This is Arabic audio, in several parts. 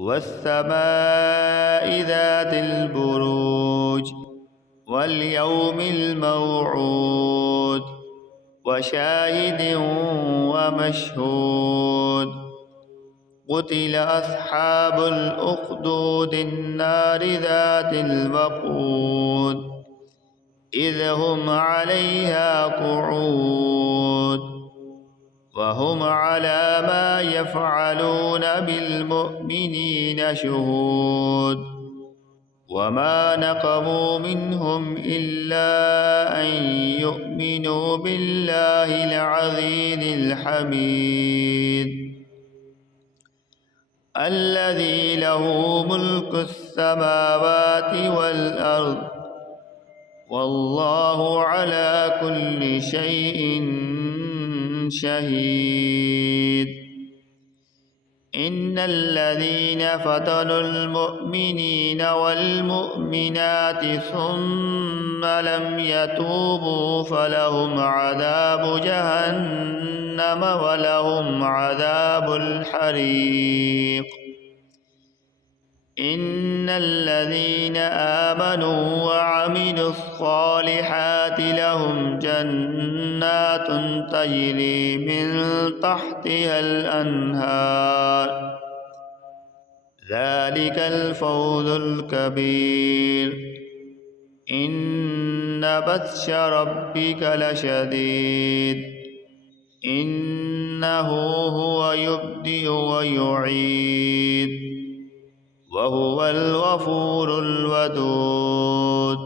والسماء ذات البروج واليوم الموعود وشاهد ومشهود قتل أصحاب الأخدود النار ذات الوقود إذ هم عليها قعود وهم على ما يفعلون بالمؤمنين شهود وما نقموا منهم إلا أن يؤمنوا بالله العزيز الحميد الذي له ملك السماوات والأرض والله على كل شيء شهيد إن الذين فتنوا المؤمنين والمؤمنات ثم لم يتوبوا فلهم عذاب جهنم ولهم عذاب الحريق إن الذين آمنوا وعملوا الصالحات لهم جنات تجري من تحتها الأنهار ذلك الفوز الكبير إن بطش ربك لشديد إنه هو يبدئ ويعيد وهو الغفور الودود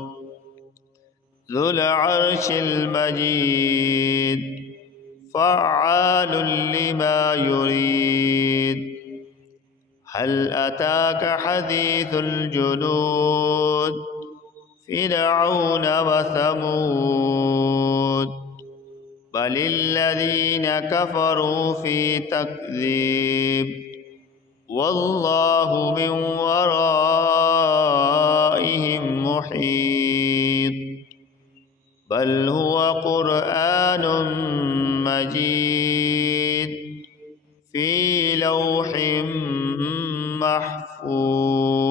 ذو العرش المجيد فعال لما يريد هل أتاك حديث الجنود فرعون وثمود بل الذين كفروا في تكذيب والله من ورائهم محيط بل هو قرآن مجيد في لوح محفوظ.